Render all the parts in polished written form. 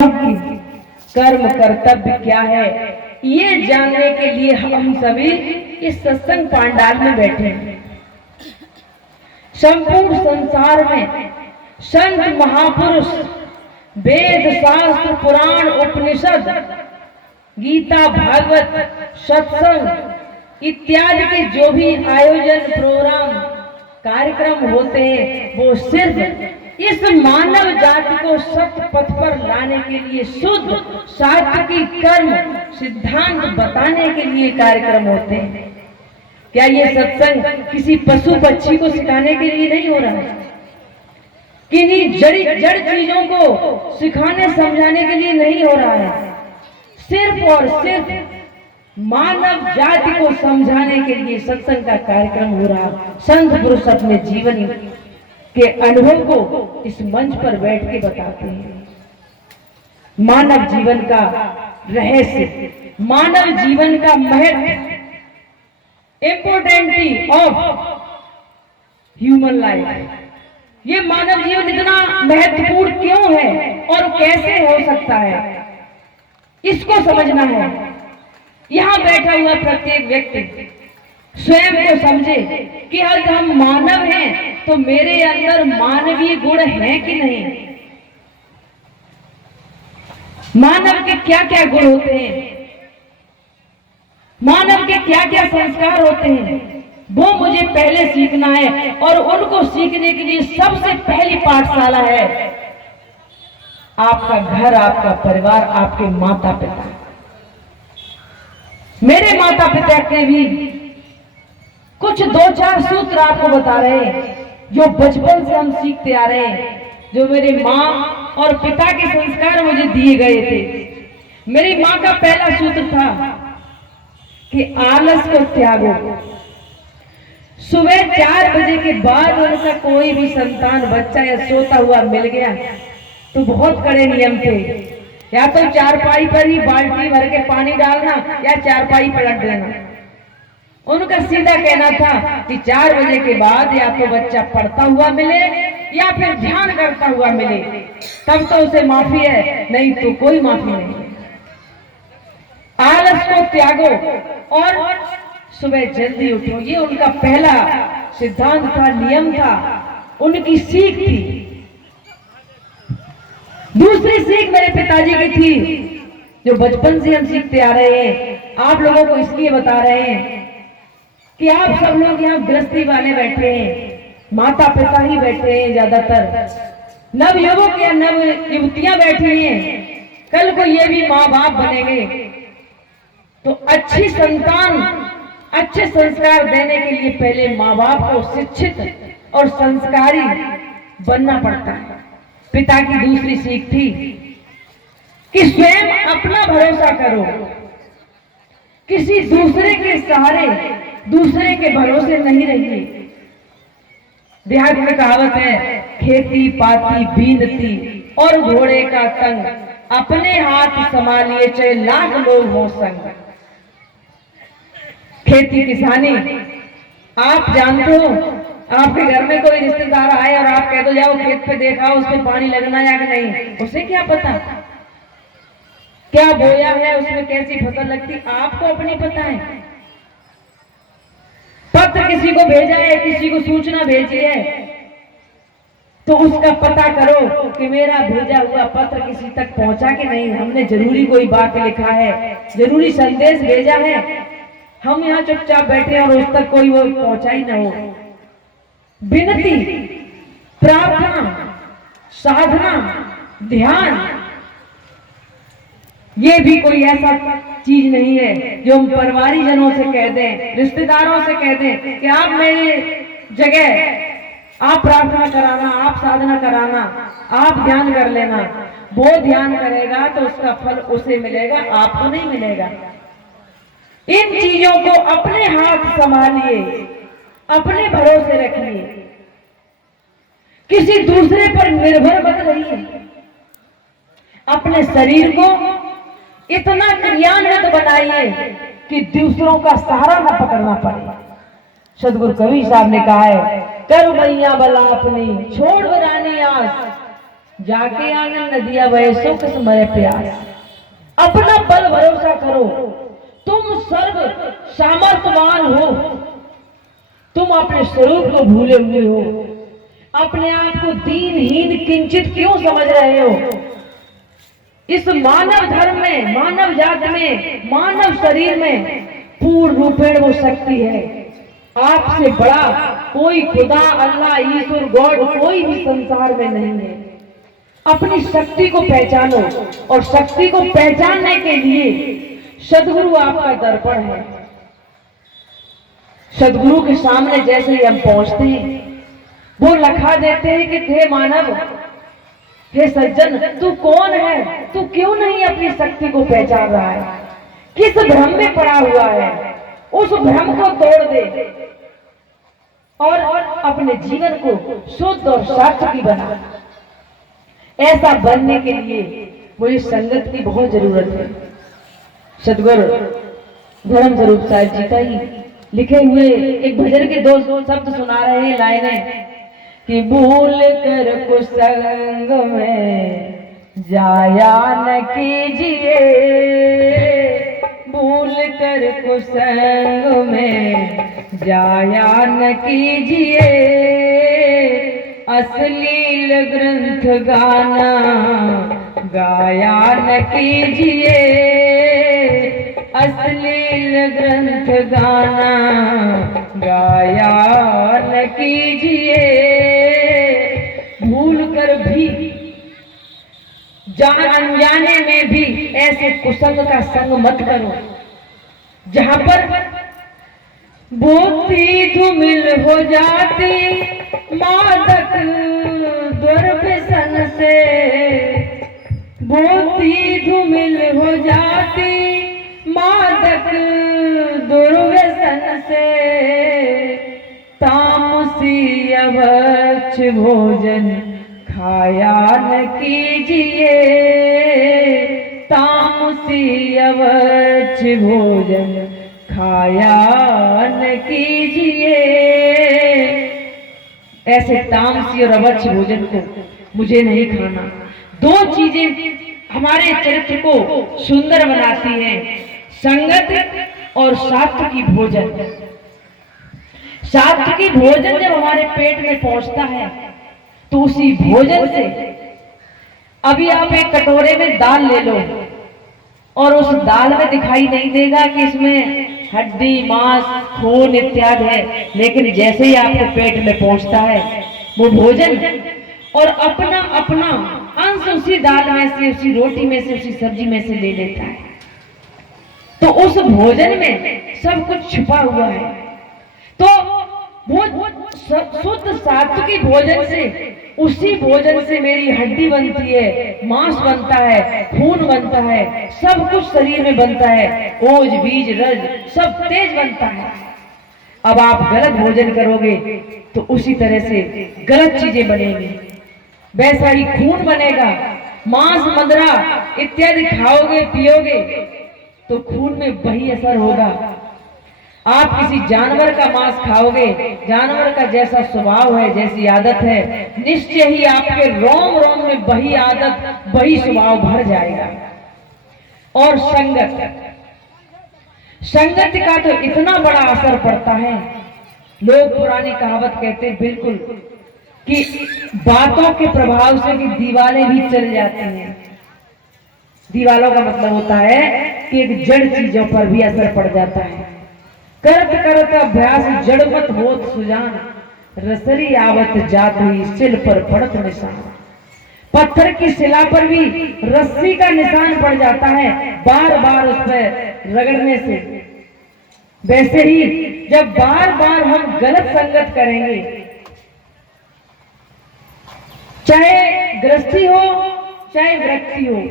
की कर्म कर्तव्य क्या है, ये जानने के लिए हम सभी इस सत्संग पांडाल में बैठे हैं। संपूर्ण संसार में संत महापुरुष वेद शास्त्र पुराण उपनिषद गीता भागवत सत्संग इत्यादि के जो भी आयोजन प्रोग्राम कार्यक्रम होते हैं वो सिर्फ इस मानव जाति को सत्य पथ पर लाने के लिए, शुद्ध सात्विक कर्म सिद्धांत बताने के लिए कार्यक्रम होते हैं। क्या ये सत्संग किसी पशु पक्षी को सिखाने के लिए नहीं हो रहा है, किन्हीं जड़ चीजों को सिखाने समझाने के लिए नहीं हो रहा है, सिर्फ और सिर्फ मानव जाति को समझाने के लिए सत्संग का कार्यक्रम हो रहा है। संत पुरुष अपने जीवन के अनुभव को इस मंच पर बैठ के बताते हैं। मानव जीवन का रहस्य, मानव जीवन का महत्व, इम्पोर्टेंटी ऑफ ह्यूमन लाइफ, ये मानव जीवन इतना महत्वपूर्ण क्यों है और कैसे हो सकता है, इसको समझना है। यहां बैठा हुआ प्रत्येक व्यक्ति स्वयं को समझे कि आज हम मानव हैं तो मेरे अंदर मानवीय गुण हैं कि नहीं, मानव के क्या क्या गुण होते हैं, मानव के क्या क्या संस्कार होते हैं, वो मुझे पहले सीखना है। और उनको सीखने के लिए सबसे पहली पाठशाला है आपका घर, आपका परिवार, आपके माता पिता। मेरे माता पिता के भी कुछ दो चार सूत्र आपको बता रहे हैं जो बचपन से हम सीखते आ रहे हैं, जो मेरे माँ और पिता के संस्कार मुझे दिए गए थे। मेरी माँ का पहला सूत्र था कि आलस को त्यागो। सुबह 4 बजे के बाद उनका कोई भी संतान बच्चा या सोता हुआ मिल गया तो बहुत कड़े नियम थे, या तो चारपाई पर ही बाल्टी भर के पानी डालना या चारपाई पलट देना। उनका सीधा कहना था कि 4 बजे के बाद या तो बच्चा पढ़ता हुआ मिले या फिर ध्यान करता हुआ मिले, तब तो उसे माफी है, नहीं तो कोई माफी नहीं। आलस को त्यागो और सुबह जल्दी उठो, ये उनका पहला सिद्धांत था, नियम था, उनकी सीख थी। दूसरी सीख मेरे पिताजी की थी जो बचपन से हम सीखते आ रहे हैं। आप लोगों को इसलिए बता रहे हैं कि आप सब लोग यहाँ गृहस्थी वाले बैठे हैं, माता पिता ही बैठे हैं, ज्यादातर नव युवक या नव युवतियां बैठी हैं, कल को ये भी माँ बाप बनेंगे तो अच्छी संतान, अच्छे संस्कार देने के लिए पहले माँ बाप को शिक्षित और संस्कारी बनना पड़ता है। पिता की दूसरी सीख थी कि स्वयं अपना भरोसा करो, किसी दूसरे के सहारे, दूसरे के भरोसे नहीं रहिए। देहात में कहावत है, खेती पाती बीनती और घोड़े का तंग, अपने हाथ संभालिए चाहे लाख लोग हो संग। खेती किसानी आप जानते हो, आपके घर में कोई रिश्तेदार आए और आप कह दो जाओ खेत पे देखा उसमें पानी लगना या नहीं, उसे क्या पता क्या बोया है, उसमें कैसी फसल लगती, आपको अपनी पता है। पत्र किसी को भेजा है, किसी को सूचना भेजी है तो उसका पता करो कि मेरा भेजा हुआ पत्र किसी तक पहुंचा कि नहीं, हमने जरूरी कोई बात लिखा है, जरूरी संदेश भेजा है, हम यहाँ चुपचाप बैठे और उस तक कोई वो पहुंचा ही ना हो। विनती, प्रार्थना, साधना, ध्यान, ये भी कोई ऐसा चीज नहीं है जो हम परिवारी जनों से कह दें, रिश्तेदारों से कह दें कि आप मेरी जगह आप प्रार्थना कराना, आप साधना कराना, आप ध्यान कर लेना। वो ध्यान करेगा तो उसका फल उसे मिलेगा, आपको नहीं मिलेगा। इन चीजों को अपने हाथ संभालिए, अपने भरोसे रखिए, किसी दूसरे पर निर्भर मत रहिए। अपने शरीर को इतना क्रियान्वित बनाइए कि दूसरों का सहारा न पकड़ना पड़े। सदगुरु कबीर साहब ने कहा है, कर मैया बला अपनी छोड़ बरानी आस, जाके आंगन नदिया बहे सो किस मरे प्यास। अपना बल भरोसा करो, तुम सर्व सामर्थ्यवान हो। तुम अपने स्वरूप को भूले हुए हो, अपने आप को दीनहीन किंचित क्यों समझ रहे हो? इस मानव धर्म में, मानव जात में, मानव शरीर में पूर्ण रूपेण वो शक्ति है। आपसे बड़ा कोई खुदा, अल्लाह, ईश्वर, गॉड कोई भी संसार में नहीं है। अपनी शक्ति को पहचानो, और शक्ति को पहचानने के लिए सदगुरु आपका दर्पण है। सदगुरु के सामने जैसे ही हम पहुंचते हैं, वो लखा देते हैं कि हे मानव, हे सज्जन, तू कौन है? तू क्यों नहीं अपनी शक्ति को पहचान रहा है? किस भ्रम में पड़ा हुआ है? उस भ्रम को तोड़ दे और अपने जीवन को शुद्ध और सार्थकी बना। ऐसा बनने के लिए मुझे संगत की बहुत जरूरत है। सदगुरु धर्म स्वरूप साहिब जी का ही लिखे हुए एक भजन के दो शब्द सुना रहे हैं, लाइनें कि भूल कर कुसंग में जाया न कीजिए, भूल कर कुसंग में जाया न कीजिए, अश्लील ग्रंथ गाना गाया न कीजिए, अश्लील ग्रंथ गाना गाया न कीजिए। भूल कर भी, जान अनजाने में भी ऐसे कुसंग का संग मत करो जहां पर बुद्धि धूमिल हो जाती मादक दुर्व्यसन से, बुद्धि धूमिल हो जाती मादक दुर्व्यसन से, तामसी अभक्ष भोजन खाया न कीजिए, तामसी अभक्ष भोजन खाया न कीजिए। ऐसे तामसी और अभक्ष भोजन को मुझे नहीं खाना। दो चीजें हमारे चरित्र को सुंदर बनाती हैं, संगत और सात्विकी भोजन। सात्विकी भोजन जब हमारे पेट में पहुंचता है तो उसी भोजन से, अभी आप एक कटोरे में दाल ले लो और उस दाल में दिखाई नहीं देगा कि इसमें हड्डी, मांस, खून इत्यादि है, लेकिन जैसे ही आपके पेट में पहुंचता है वो भोजन और अपना अपना अंश उसी दाल में से, उसी रोटी में से, उसी सब्जी में से ले लेता है, तो उस भोजन में सब कुछ छुपा हुआ है। तो वो शुद्ध सात्विक भोजन से, उसी भोजन से मेरी हड्डी बनती है, मांस बनता है, खून बनता है, सब कुछ शरीर में बनता है, ओज, बीज, रज सब तेज बनता है। अब आप गलत भोजन करोगे तो उसी तरह से गलत चीजें बनेंगी, वैसा ही खून बनेगा। मांस, मदरा इत्यादि खाओगे, पियोगे तो खून में वही असर होगा। आप किसी जानवर का मांस खाओगे, जानवर का जैसा स्वभाव है, जैसी आदत है, निश्चय ही आपके रोम रोम में वही आदत, वही स्वभाव भर जाएगा। और संगत का तो इतना बड़ा असर पड़ता है, लोग पुरानी कहावत कहते हैं बिल्कुल कि बातों के प्रभाव से कि दीवारें भी चल जाती हैं। दीवालों का मतलब होता है कि एक जड़ चीजों पर भी असर पड़ जाता है। करत करत अभ्यास जड़ मत होत सुजान, रसरी आवत जात ही सिल पर पड़त निशान। पत्थर की शिला पर भी रस्सी का निशान पड़ जाता है बार बार उस पर रगड़ने से। वैसे ही जब बार बार हम गलत संगत करेंगे, चाहे गृहस्थी हो चाहे व्यक्ति हो,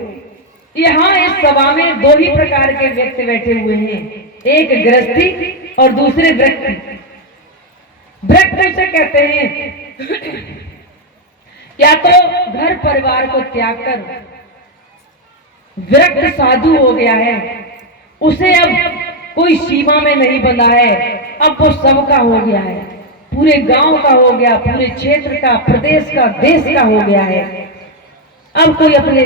यहाँ इस सभा में दो ही प्रकार के व्यक्ति बैठे हुए हैं, एक गृहस्थी और दूसरे व्यक्ति। व्यक्ति से कहते हैं क्या तो घर परिवार को त्याग कर विरक्त साधु हो गया है, उसे अब कोई सीमा में नहीं बंधा है, अब वो सबका हो गया है, पूरे गांव का हो गया, पूरे क्षेत्र का, प्रदेश का, देश का हो गया है। अब कोई अपने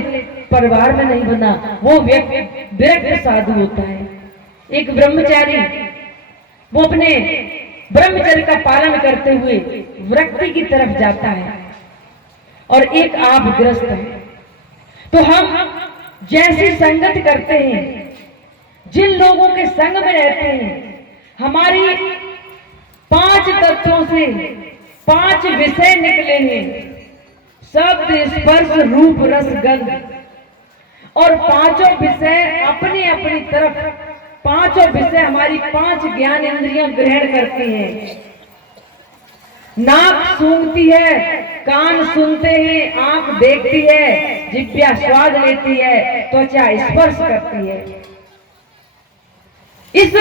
परिवार में नहीं बना, वो व्यक्ति विरक्त साधु होता है। एक ब्रह्मचारी, वो अपने ब्रह्मचर्य का पालन करते हुए विरक्ति की तरफ जाता है, और एक आप ग्रस्त है। तो हम जैसी संगत करते हैं, जिन लोगों के संग में रहते हैं, हमारी 5 तत्वों से 5 विषय निकले हैं, शब्द, स्पर्श, रूप, रस, गंध, और 5 विषय अपनी अपनी तरफ, 5 विषय हमारी 5 ज्ञान इंद्रियां ग्रहण करती हैं। नाक सूंघती है, कान सुनते हैं, आंख देखती है, जिह्वा स्वाद लेती है, त्वचा स्पर्श करती है। इस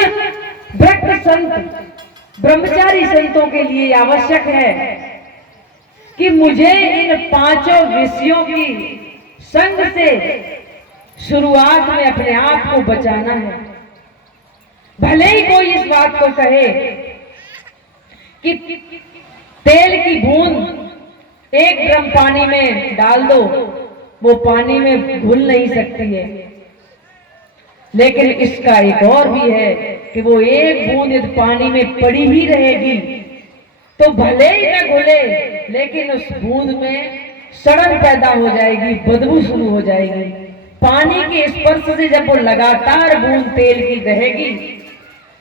भक्त संत, ब्रह्मचारी संतों के लिए आवश्यक है कि मुझे इन 5 विषयों की संग से शुरुआत में अपने आप को बचाना है। भले ही कोई इस बात को कहे कि तेल की बूंद 1 ड्रम पानी में डाल दो, वो पानी में घुल नहीं सकती है, लेकिन इसका एक और भी है कि वो 1 बूंद यदि पानी में पड़ी ही रहेगी तो भले ही न घुले, लेकिन उस बूंद में सड़न पैदा हो जाएगी, बदबू शुरू हो जाएगी। पानी के स्पर्श से जब वो लगातार बूंद तेल की रहेगी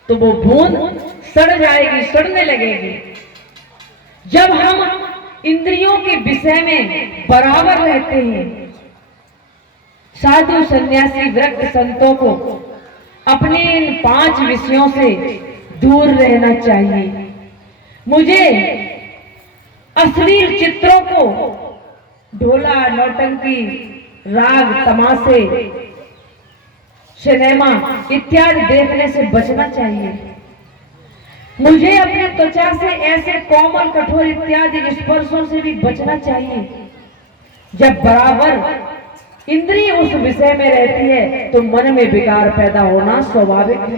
तो वो बूंद सड़ जाएगी, सड़ने लगेगी। जब हम इंद्रियों के विषय में बराबर रहते हैं, साधु सन्यासी विरक्त संतों को अपने इन 5 विषयों से दूर रहना चाहिए। मुझे अश्लील चित्रों को, ढोला, नौटंकी, राग, तमाशे, सिनेमा इत्यादि देखने से बचना चाहिए। मुझे अपनी त्वचा से ऐसे कोमल, कठोर इत्यादि स्पर्शों से भी बचना चाहिए। जब बराबर इंद्रिय उस विषय में रहती है तो मन में विकार पैदा होना स्वाभाविक है,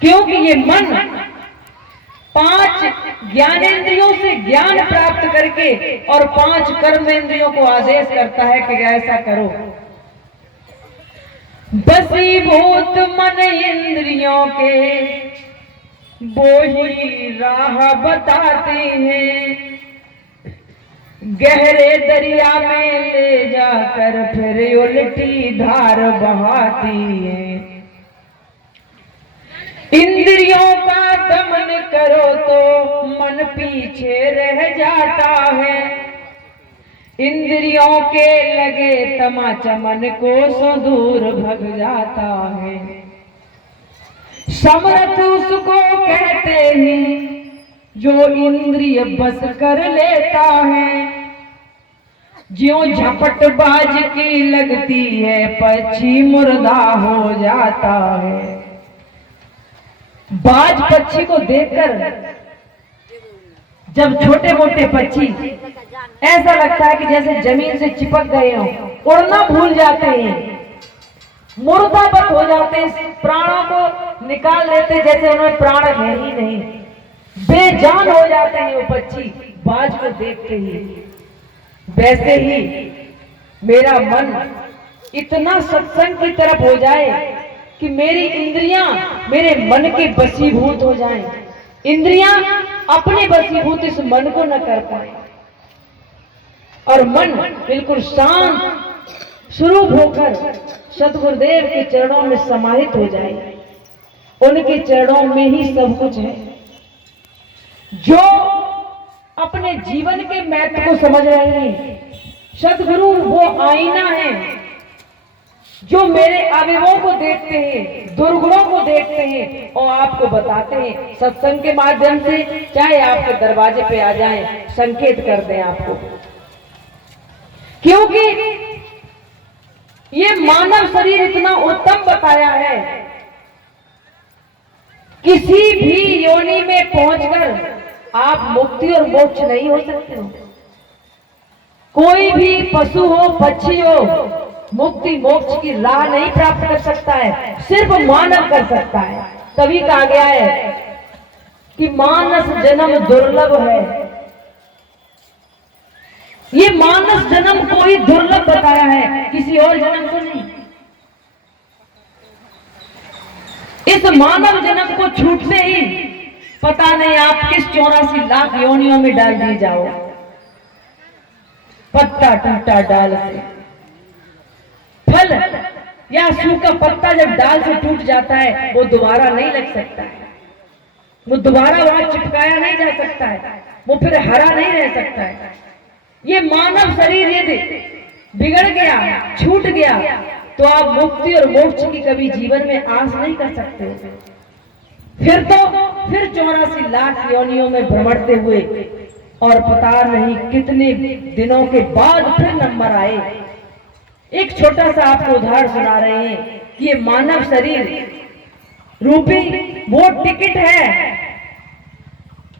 क्योंकि ये मन 5 ज्ञानेंद्रियों से ज्ञान प्राप्त करके और 5 कर्मेंद्रियों को आदेश करता है कि ऐसा करो। बसीभूत मन इंद्रियों के वो ही राह बताते हैं, गहरे दरिया में ले जाकर फिर उल्टी धार बहाती है। इंद्रियों का दमन करो तो मन पीछे रह जाता है, इंद्रियों के लगे तमाचा मन को सो दूर भग जाता है। समर्थ उसको कहते हैं जो इंद्रिय बस कर लेता है, ज्यों झपटबाज की लगती है पक्षी मुर्दा हो जाता है। बाज पक्षी को देखकर, जब छोटे मोटे पक्षी, ऐसा लगता है कि जैसे जमीन से चिपक गए हों, उड़ना भूल जाते हैं, मुर्दावत हो जाते हैं, प्राणों को निकाल लेते जैसे उन्हें प्राण है ही नहीं, बेजान हो जाते हैं वो पक्षी बाज को देखते ही। वैसे ही मेरा मन इतना सत्संग की तरफ हो जाए कि मेरी इंद्रियां मेरे मन के वशीभूत हो जाएं, इंद्रियां अपने वशीभूत इस मन को न कर पाए, और मन बिल्कुल शांत स्वरूप होकर सतगुरुदेव के चरणों में समाहित हो जाए। उनके चरणों में ही सब कुछ है। जो अपने जीवन के महत्व को समझ रहे हैं, सतगुरु वो आईना है जो मेरे अवयवों को देखते हैं, दुर्गुणों को देखते हैं और आपको बताते हैं। सत्संग के माध्यम से चाहे आपके दरवाजे पे आ जाएं, संकेत कर दें आपको, क्योंकि ये मानव शरीर इतना उत्तम बताया है, किसी भी योनि में पहुंचकर आप मुक्ति और मोक्ष नहीं हो सकते हो। कोई भी पशु हो, पक्षी हो, मुक्ति मोक्ष की राह नहीं प्राप्त कर सकता है, सिर्फ मानव कर सकता है। तभी कहा गया है कि मानस जन्म दुर्लभ है। ये मानव जन्म को ही दुर्लभ बताया है, किसी और जन्म को नहीं। इस मानव जन्म को छूटते ही पता नहीं आप किस 84 लाख योनियों में डाल दिए जाओ। पत्ता टूटा डाल से, फल या सूखा पत्ता जब डाल से टूट जाता है वो दोबारा नहीं लग सकता है, वो दोबारा वहां चिपकाया नहीं जा सकता है, वो फिर हरा नहीं रह सकता है। ये मानव शरीर यदि बिगड़ गया, छूट गया, तो आप मुक्ति और मोक्ष की कभी जीवन में आस नहीं कर सकते। फिर 84 लाख योनियों में भ्रमणते हुए और पता नहीं कितने दिनों के बाद फिर नंबर आए। एक छोटा सा आपको उदाहरण सुना रहे हैं कि ये मानव शरीर रूपी वो टिकट है,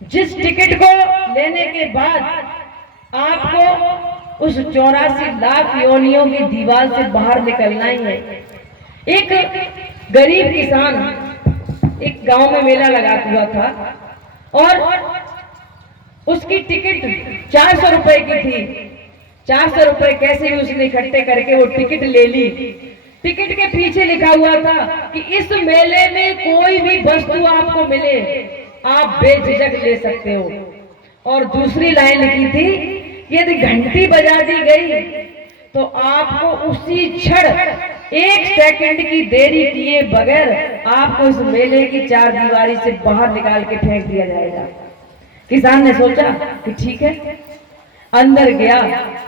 जिस टिकट को लेने के बाद आपको उस 84 लाख योनियों की दीवार से बाहर निकलना ही है। एक गरीब किसान एक गांव में मेला लगा हुआ था और उसकी टिकट 400 रुपए की थी। 400 रुपए कैसे भी उसने इकट्ठे करके वो टिकट ले ली। टिकट के पीछे लिखा हुआ था कि इस मेले में कोई भी वस्तु आपको मिले आप बेझिझक ले सकते हो। और दूसरी लाइन लिखी थी, यदि घंटी बजा दी गई तो आपको उसी क्षण 1 सेकंड की देरी किए बगैर आपको इस मेले की 4 दीवारी से बाहर निकाल के फेंक दिया जाएगा। किसान ने सोचा कि ठीक है। अंदर गया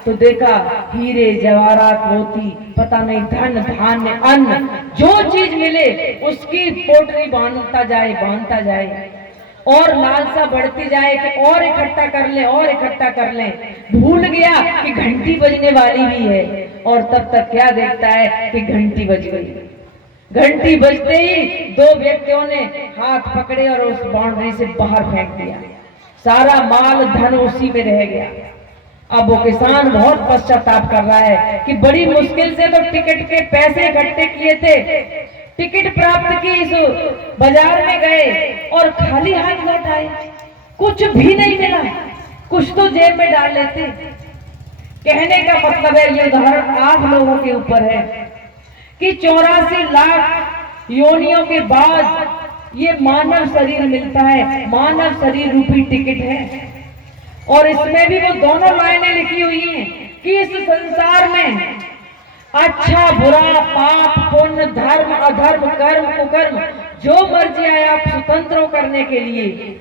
तो देखा हीरे जवाहरात मोती, पता नहीं धन धान्य अन्न, जो चीज मिले उसकी पोटली बांधता जाए और लालसा बढ़ती जाए कि और इकट्ठा कर ले। भूल गया कि घंटी बजने वाली भी है और तब तक क्या देखता है कि घंटी बज गई। घंटी बजते ही 2 व्यक्तियों ने हाथ पकड़े और उस बाउंड्री से बाहर फेंक दिया। सारा माल धन उसी में रह गया। अब वो किसान बहुत पश्चाताप कर रहा है कि बड़ी मुश्किल से तो टिकट के पैसे इकट्ठे किए थे, टिकट प्राप्त की, इस बाजार में गए और खाली हाथ लौट आए, कुछ भी नहीं मिला। कुछ तो जेब में डाल लेते। कहने का मतलब है, ये उदाहरण आप लोगों के ऊपर है कि 84 लाख योनियों के बाद ये मानव शरीर मिलता है। मानव शरीर रूपी टिकट है और इसमें भी वो दोनों लाइनें लिखी हुई हैं कि इस संसार में अच्छा बुरा, पाप पुण्य, धर्म अधर्म, कर्म कुकर्म, जो मर्जी आए आप स्वतंत्र हो करने के लिए।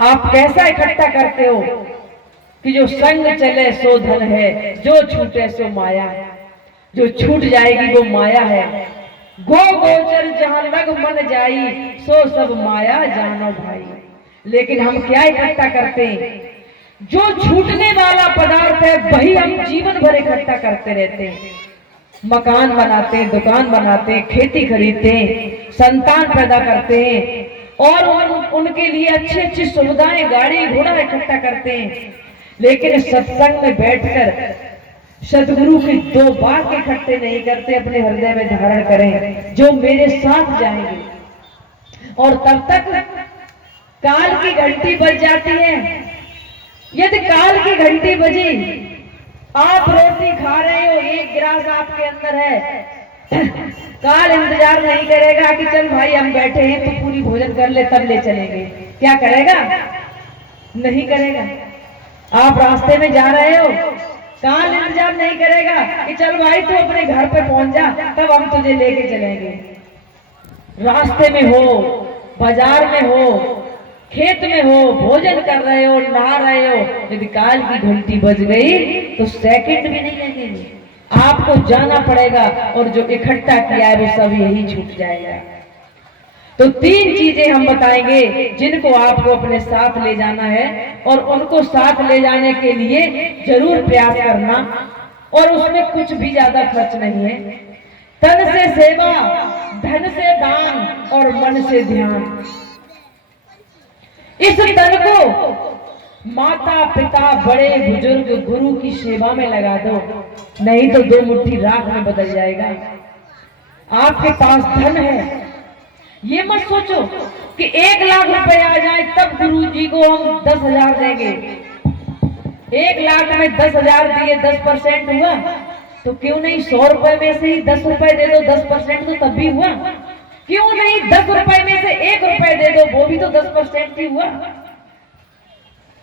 आप कैसा इकट्ठा करते हो कि जो संग चले सो धन है, जो छूटे सो माया है। जो छूट जाएगी वो माया है। गो गोचर जहां लग मन जाई, सो सब माया जानो भाई। लेकिन हम क्या इकट्ठा करते हैं? जो छूटने वाला पदार्थ है वही हम जीवन भर इकट्ठा करते रहते हैं। मकान बनाते हैं, दुकान बनाते हैं, खेती खरीदते हैं, संतान पैदा करते हैं और उनके लिए अच्छी अच्छी सुविधाएं, गाड़ी घोड़ा इकट्ठा करते हैं। लेकिन सत्संग में बैठकर सदगुरु की 2 बात इकट्ठे नहीं करते, अपने हृदय में धारण करें जो मेरे साथ जाएंगे। और तब तक काल की घंटी बज जाती है। यदि काल की घंटी बजी, आप रोटी खा रहे हो, 1 गिलास आपके अंदर है, काल इंतजार नहीं करेगा कि चल भाई हम बैठे हैं तो पूरी भोजन कर ले तब ले चलेंगे। क्या करेगा? नहीं करेगा। आप रास्ते में जा रहे हो, काल इंतजार नहीं करेगा कि चल भाई तू अपने घर पे पहुंच जा तब हम तुझे लेके चलेंगे। रास्ते में हो, बाजार में हो, खेत में हो, भोजन कर रहे हो, नहा रहे हो, यदि काल की घंटी बज गई तो सेकंड भी नहीं लगेगी। आपको जाना पड़ेगा और जो इकट्ठा किया है वो सब यही छूट जाएगा। तो 3 चीजें हम बताएंगे जिनको आपको अपने साथ ले जाना है और उनको साथ ले जाने के लिए जरूर प्रयास करना और उसमें कुछ भी ज्यादा खर्च नहीं है। तन से सेवा, धन से दान और मन से ध्यान। इस तन को माता पिता, बड़े बुजुर्ग, गुरु की सेवा में लगा दो, नहीं तो 2 मुट्ठी राख में बदल जाएगा। आपके पास धन है, ये मत सोचो कि 1 लाख रुपए आ जाए तब गुरु जी को हम 10,000 देंगे। 1 लाख में 10,000 दिए, 10% हुआ, तो क्यों नहीं 100 रुपए में से ही 10 रुपए दे दो, 10% तो तब भी हुआ। क्यों नहीं 10 रुपए में से 1 रुपए दे दो, वो भी तो 10% ही हुआ।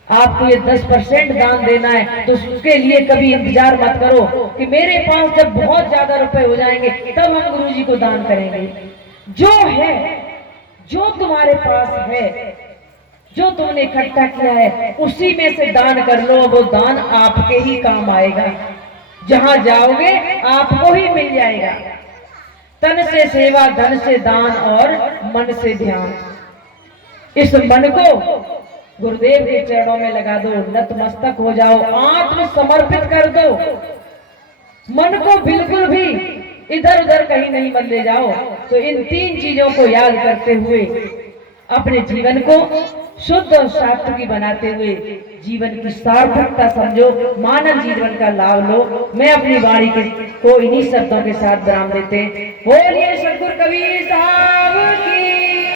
आपको ये 10% दान देना है तो उसके लिए कभी इंतजार मत करो कि मेरे पास जब बहुत ज्यादा रुपए हो जाएंगे तब हम गुरुजी को दान करेंगे। जो है, जो तुम्हारे पास है, जो तुमने इकट्ठा किया है, उसी में से दान कर लो। वो दान आपके ही काम आएगा, जहां जाओगे आपको ही मिल जाएगा। तन से सेवा, धन से दान और मन से ध्यान। इस मन को गुरुदेव के चरणों में लगा दो, नतमस्तक हो जाओ, आत्म समर्पित कर दो। मन को बिल्कुल भी इधर उधर कहीं नहीं मत ले जाओ। तो इन 3 चीजों को याद करते हुए अपने जीवन को शुद्ध और सात्विकी बनाते हुए जीवन की सार्थकता समझो, मानव जीवन का लाभ लो। मैं अपनी वाणी को इन्हीं शब्दों के साथ विराम देते। बोलिए सतगुरु कबीर साहब।